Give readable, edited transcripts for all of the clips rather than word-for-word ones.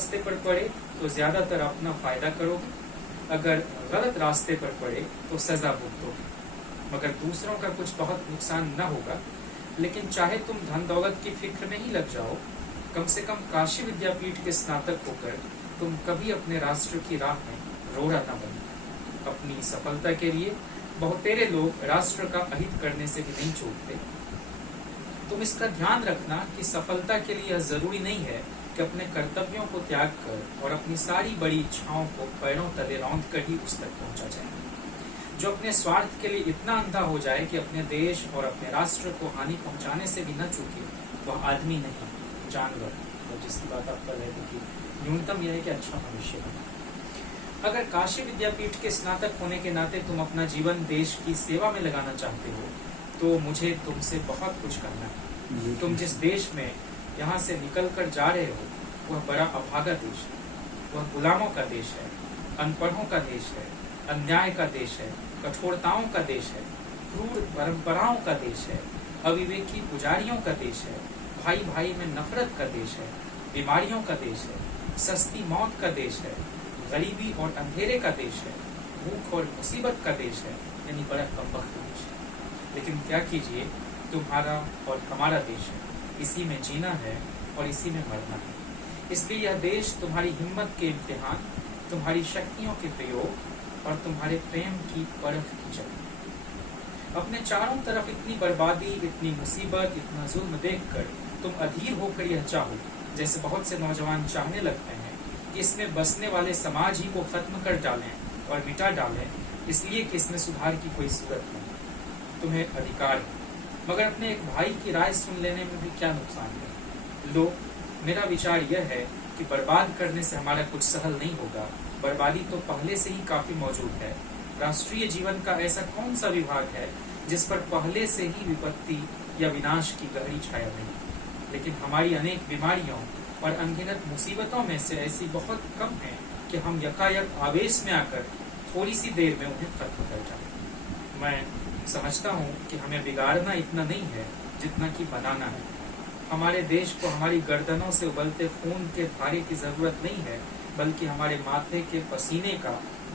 रास्ते पर पड़े तो ज्यादातर अपना फायदा करोगे, अगर गलत रास्ते पर पड़े तो सजा भुगतोगे, मगर दूसरों का कुछ बहुत नुकसान न होगा। लेकिन चाहे तुम धन दौलत की फिक्र में ही लग जाओ, कम से कम काशी विद्यापीठ के स्नातक होकर तुम कभी अपने राष्ट्र की राह में रोड़ा न बनो। अपनी सफलता के लिए बहुतेरे लोग राष्ट्र का अहित करने से भी नहीं चूकते। तुम इसका ध्यान रखना कि सफलता के लिए यह जरूरी नहीं है कि अपने कर्तव्यों को त्याग कर और अपनी सारी बड़ी इच्छाओं को पैरों तले रौंद कर ही उस तक पहुंचा जाए। जो अपने स्वार्थ के लिए इतना अंधा हो जाए कि अपने देश और अपने राष्ट्र को हानि पहुंचाने से भी न चूके, वह आदमी नहीं, जानवर। और जिसकी बात आप कर रहे थे कि न्यूनतम यह है कि अच्छा भविष्य बना। अगर काशी विद्यापीठ के स्नातक होने के नाते तुम अपना जीवन देश की सेवा में लगाना चाहते हो, तो मुझे तुमसे बहुत कुछ करना है। तुम जिस देश में यहाँ से निकल कर जा रहे हो, वह बड़ा अभागा देश है। वह गुलामों का देश है, अनपढ़ों का देश है, अन्याय का देश है, कठोरताओं का देश है, क्रूर परंपराओं का देश है, अविवेकी पुजारियों का देश है, भाई भाई में नफरत का देश है, बीमारियों का देश है, सस्ती मौत का देश है, गरीबी और अंधेरे का देश है, भूख और मुसीबत का देश है, यानी बड़ा कमबख्त देश है। लेकिन क्या कीजिए, तुम्हारा और हमारा देश है, इसी में जीना है और इसी में मरना है। इसलिए यह देश तुम्हारी हिम्मत के इम्तिहान, तुम्हारी शक्तियों के प्रयोग और तुम्हारे प्रेम की परख की जगह। अपने चारों तरफ इतनी बर्बादी, इतनी मुसीबत, इतना जुल्म देखकर तुम अधीर होकर यह चाहो, जैसे बहुत से नौजवान चाहने लगते हैं कि इसमें बसने वाले समाज ही को खत्म कर डालें और मिटा डालें, इसलिए कि इसमें सुधार की कोई सूरत नहीं। तुम्हें अधिकार है, मगर अपने एक भाई की राय सुन लेने में भी क्या नुकसान है। लो, मेरा विचार यह है कि बर्बाद करने से हमारा कुछ सहल नहीं होगा। बर्बादी तो पहले से ही काफी मौजूद है। राष्ट्रीय जीवन का ऐसा कौन सा विभाग है जिस पर पहले से ही विपत्ति या विनाश की गहरी छाया नहीं। लेकिन हमारी अनेक बीमारियों और अनगिनत मुसीबतों में से ऐसी बहुत कम है कि हम यकायक आवेश में आकर थोड़ी सी देर में उन्हें खत्म कर जाए। मैं समझता हूँ कि हमें बिगाड़ना इतना नहीं है जितना कि बनाना है। हमारे देश को हमारी गर्दनों से उबलते खून के धारे की जरूरत नहीं है, बल्कि हमारे माथे के पसीने का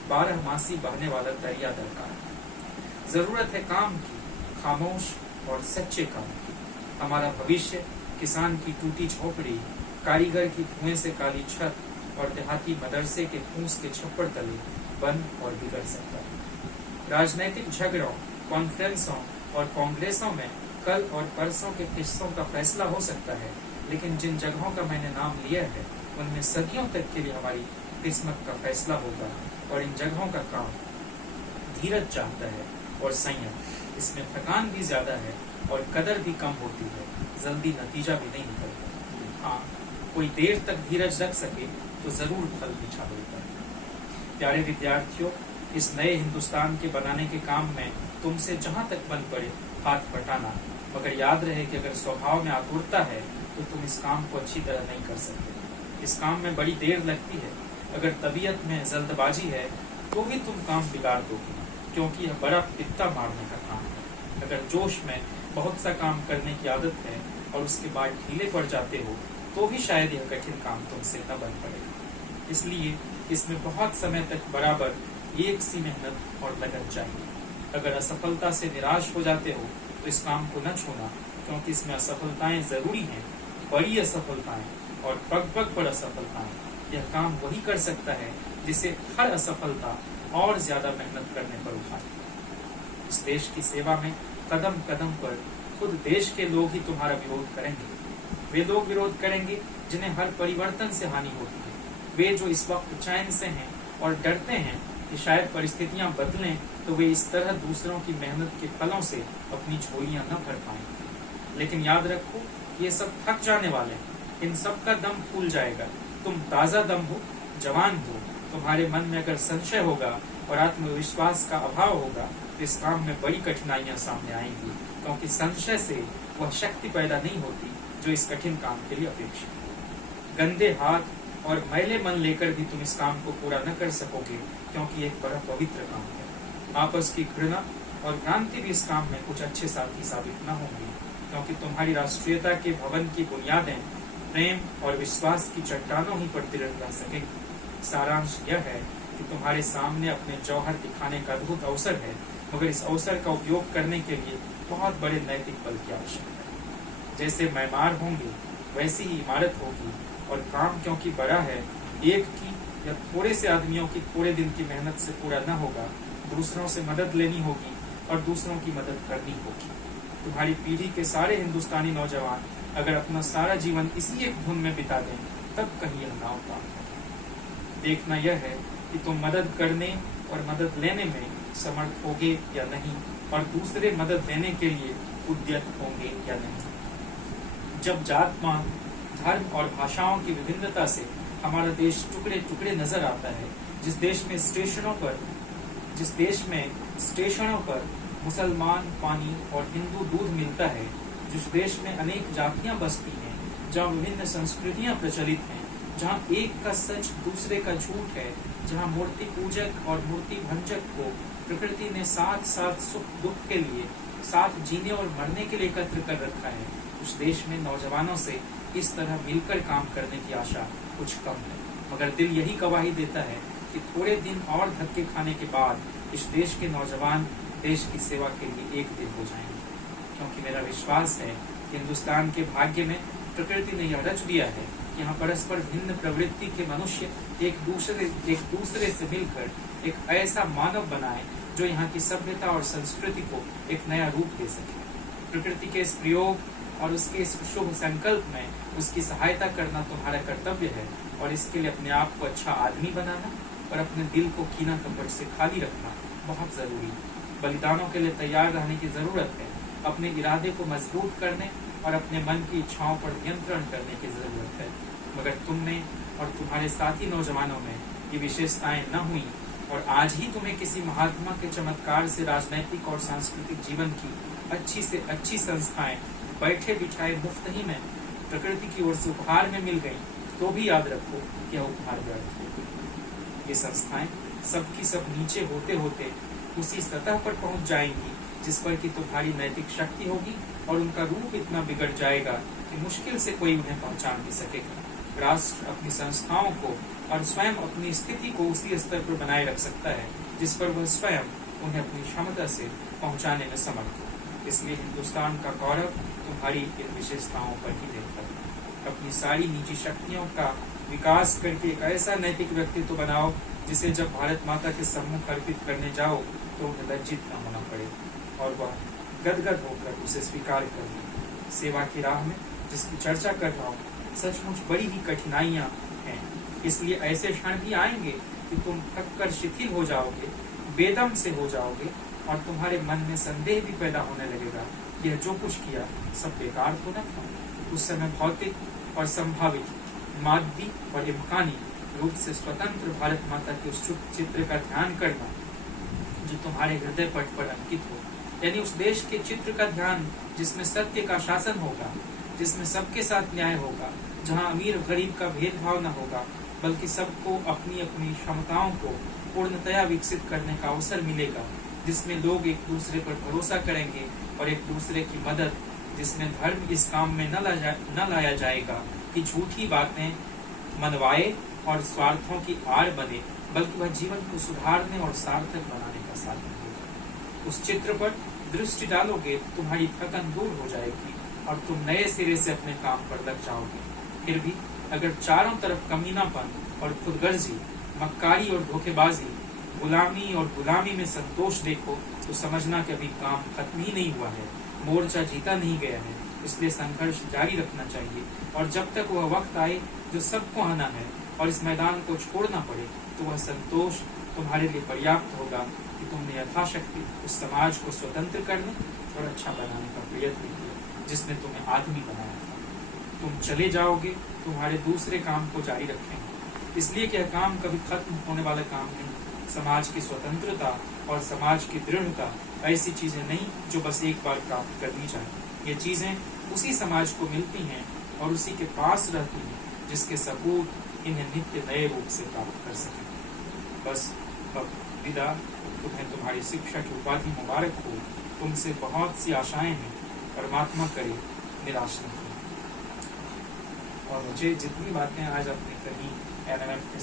12 मासी बहने वाला दरिया दरकार है। जरूरत है काम की, खामोश और सच्चे काम की। हमारा भविष्य किसान की टूटी झोपड़ी, कारीगर की धुएं से काली छत और देहाती मदरसे के फूस के छप्पड़ तले बन और बिगड़ सकता है। राजनैतिक झगड़ों, कॉन्फ्रेंसों और कांग्रेसों में कल और परसों के हिस्सों का फैसला हो सकता है, लेकिन जिन जगहों का मैंने नाम लिया है उनमें सदियों तक के लिए हमारी किस्मत का फैसला होगा। और इन जगहों का काम धीरज चाहता है और संयम। इसमें थकान भी ज्यादा है और कदर भी कम होती है, जल्दी नतीजा भी नहीं निकलता। हाँ, कोई देर तक धीरज रख सके तो जरूर फल बिछा देता है। प्यारे विद्यार्थियों, इस नए हिंदुस्तान के बनाने के काम में तुमसे जहाँ तक बन पड़े हाथ बटाना, मगर याद रहे कि अगर स्वभाव में आतुरता है तो तुम इस काम को अच्छी तरह नहीं कर सकते। इस काम में बड़ी देर लगती है। अगर तबीयत में जल्दबाजी है तो भी तुम काम बिगाड़ दोगे, क्योंकि यह बड़ा पित्ता मारने का काम है। अगर जोश में बहुत सा काम करने की आदत है और उसके बाद ढीले पड़ जाते हो तो भी शायद यह कठिन काम तुमसे न बन पड़ेगा। इसलिए इसमें बहुत समय तक बराबर एक सी मेहनत और लगन चाहिए। अगर असफलता से निराश हो जाते हो तो इस काम को न छोड़ना, क्योंकि इसमें असफलताएं जरूरी हैं, बड़ी असफलताएं और पग पग पर असफलताएं। यह काम वही कर सकता है जिसे हर असफलता और ज्यादा मेहनत करने पर उठाए। इस देश की सेवा में कदम कदम पर खुद देश के लोग ही तुम्हारा विरोध करेंगे। वे लोग विरोध करेंगे जिन्हें हर परिवर्तन से हानि होती है। वे जो इस वक्त चैन से हैं और डरते हैं कि शायद परिस्थितियां बदलें तो वे इस तरह दूसरों की मेहनत के फलों से अपनी झोलियां न भर पाएंगे। लेकिन याद रखो, ये सब थक जाने वाले हैं। इन सब का दम फूल जाएगा। तुम ताजा दम हो, जवान हो। तुम्हारे मन में अगर संशय होगा और आत्मविश्वास का अभाव होगा तो इस काम में बड़ी कठिनाइयां सामने आएंगी, क्योंकि संशय से वह शक्ति पैदा नहीं होती जो इस कठिन काम के लिए अपेक्षित है। गंदे हाथ और मैले मन लेकर भी तुम इस काम को पूरा न कर सकोगे, क्योंकि एक बड़ा पवित्र काम है। आपस की घृणा और क्रांति भी इस काम में कुछ अच्छे साथी साबित न होंगी, क्योंकि तुम्हारी राष्ट्रीयता के भवन की बुनियादें प्रेम और विश्वास की चट्टानों ही पर दृढ़ रह सकेंगे। सारांश यह है कि तुम्हारे सामने अपने जौहर दिखाने का अद्भुत अवसर है, मगर इस अवसर का उपयोग करने के लिए बहुत बड़े नैतिक बल की आवश्यकता है। जैसे मैमार होंगे वैसी ही इमारत होगी, और काम क्योंकि बड़ा है, एक की या थोड़े से आदमियों की थोड़े दिन की मेहनत से पूरा न होगा। दूसरों से मदद लेनी होगी और दूसरों की मदद करनी होगी। तुम्हारी पीढ़ी के सारे हिंदुस्तानी नौजवान अगर अपना सारा जीवन इसी एक धुन में बिता दें, तब कहीं यह नाव पार होगी। देखना यह है कि तुम मदद करने और मदद लेने में समर्थ होगे या नहीं, और दूसरे मदद लेने के लिए उद्यत होंगे या नहीं। जब जात पात, धर्म और भाषाओं की विभिन्नता से हमारा देश टुकड़े टुकड़े नजर आता है, जिस देश में स्टेशनों पर मुसलमान पानी और हिंदू दूध मिलता है, जिस देश में अनेक जातियां बसती हैं, जहाँ विभिन्न संस्कृतियां प्रचलित हैं, जहाँ एक का सच दूसरे का झूठ है, जहाँ मूर्ति पूजक और मूर्ति भंजक को प्रकृति ने साथ साथ सुख दुख के लिए, साथ जीने और मरने के लिए एकत्र कर रखा है, उस देश में नौजवानों से इस तरह मिलकर काम करने की आशा कुछ कम है। मगर दिल यही गवाही देता है कि थोड़े दिन और धक्के खाने के बाद इस देश के नौजवान देश की सेवा के लिए एक दिन हो जाएंगे। क्योंकि मेरा विश्वास है कि हिंदुस्तान के भाग्य में प्रकृति ने यह रच दिया है, यहाँ परस्पर भिन्न प्रवृत्ति के मनुष्य एक दूसरे से मिलकर एक ऐसा मानव बनाए जो यहाँ की सभ्यता और संस्कृति को एक नया रूप दे सके। प्रकृति के इस प्रयोग और उसके इस शुभ संकल्प में उसकी सहायता करना तुम्हारा कर्तव्य है, और इसके लिए अपने आप को अच्छा आदमी बनाना और अपने दिल को कीना कपट से खाली रखना बहुत जरूरी है। बलिदानों के लिए तैयार रहने की जरूरत है। अपने इरादे को मजबूत करने और अपने मन की इच्छाओं पर नियंत्रण करने की जरूरत है। मगर तुम में और तुम्हारे साथी नौजवानों में ये विशेषताएं न हुई, और आज ही तुम्हें किसी महात्मा के चमत्कार से राजनैतिक और सांस्कृतिक जीवन की अच्छी से अच्छी संस्थाएं बैठे बिठाए मुफ्त ही में प्रकृति की ओर से उपहार में मिल गई, तो भी याद रखो कि यह उपहार व्यर्थ है। ये संस्थाएं सबकी सब नीचे होते होते उसी सतह पर पहुंच जाएंगी जिस पर कि तुम्हारी नैतिक शक्ति होगी, और उनका रूप इतना बिगड़ जाएगा कि मुश्किल से कोई उन्हें पहचान भी सकेगा। राष्ट्र अपनी संस्थाओं को और स्वयं अपनी स्थिति को उसी स्तर पर बनाए रख सकता है जिस पर वह स्वयं उन्हें अपनी क्षमता से पहुंचाने में समर्थ हो। इसलिए हिंदुस्तान का गौरव तुम्हारी इन विशेषताओं पर ही निर्भर है। अपनी सारी निजी शक्तियों का विकास करके एक ऐसा नैतिक व्यक्तित्व बनाओ जिसे जब भारत माता के सम्मुख अर्पित करने जाओ तो उन्हें लज्जित न होना पड़े, और वह गदगद होकर उसे स्वीकार कर ले। सेवा की राह में जिसकी चर्चा कर रहा हूँ सचमुच बड़ी ही कठिनाइयां हैं, इसलिए ऐसे क्षण भी आएंगे कि तुम थक कर शिथिल हो जाओगे, बेदम से हो जाओगे, और तुम्हारे मन में संदेह भी पैदा होने लगेगा, यह जो कुछ किया सब बेकार तो न था। उस समय भौतिक और संभावित, मादी और इम्कानी रूप से स्वतंत्र भारत माता के उस चित्र का ध्यान करना जो तुम्हारे हृदय पट पर अंकित हो, यानी उस देश के चित्र का ध्यान जिसमें सत्य का शासन होगा, जिसमें सबके साथ न्याय होगा, जहाँ अमीर गरीब का भेदभाव न होगा, बल्कि सबको अपनी अपनी क्षमताओं को पूर्णतया विकसित करने का अवसर मिलेगा, जिसमें लोग एक दूसरे पर भरोसा करेंगे और एक दूसरे की मदद, जिसमें धर्म इस काम में न लाया जाएगा कि झूठी बातें मनवाए और स्वार्थों की आड़ बने, बल्कि वह जीवन को सुधारने और सार्थक बनाने का साधन होगा। उस चित्र पर दृष्टि डालोगे तुम्हारी थकन दूर हो जाएगी और तुम नए सिरे से अपने काम पर लग जाओगे। फिर भी अगर चारों तरफ कमीनापन और खुदगर्जी, मक्कारी और धोखेबाजी, गुलामी और गुलामी में संतोष देखो तो समझना कि अभी काम खत्म ही नहीं हुआ है, मोर्चा जीता नहीं गया है। इसलिए संघर्ष जारी रखना चाहिए, और जब तक वह वक्त आए जो सबको आना है और इस मैदान को छोड़ना पड़े, तो वह संतोष तुम्हारे लिए पर्याप्त होगा कि तुमने यथाशक्ति उस समाज को स्वतंत्र करने और अच्छा बनाने का प्रयत्न किया जिसने तुम्हें आदमी बनाया था। तुम चले जाओगे, तुम्हारे दूसरे काम को जारी रखेंगे, इसलिए कि यह काम कभी खत्म होने वाला काम नहीं। समाज की स्वतंत्रता और समाज की दृढ़ता ऐसी चीजें नहीं जो बस एक बार प्राप्त करनी चाहिए। ये चीजें उसी समाज को मिलती हैं और उसी के पास रहती हैं जिसके सबूत इन्हें नित्य नए रूप से प्राप्त कर सकें। बस अब विदा। तुम्हें तुम्हारी शिक्षा की उपाधि मुबारक हो। तुमसे बहुत सी आशाएं हैं, परमात्मा करे निराश नहीं। और मुझे जितनी बातें आज आपने कही एनएलएम के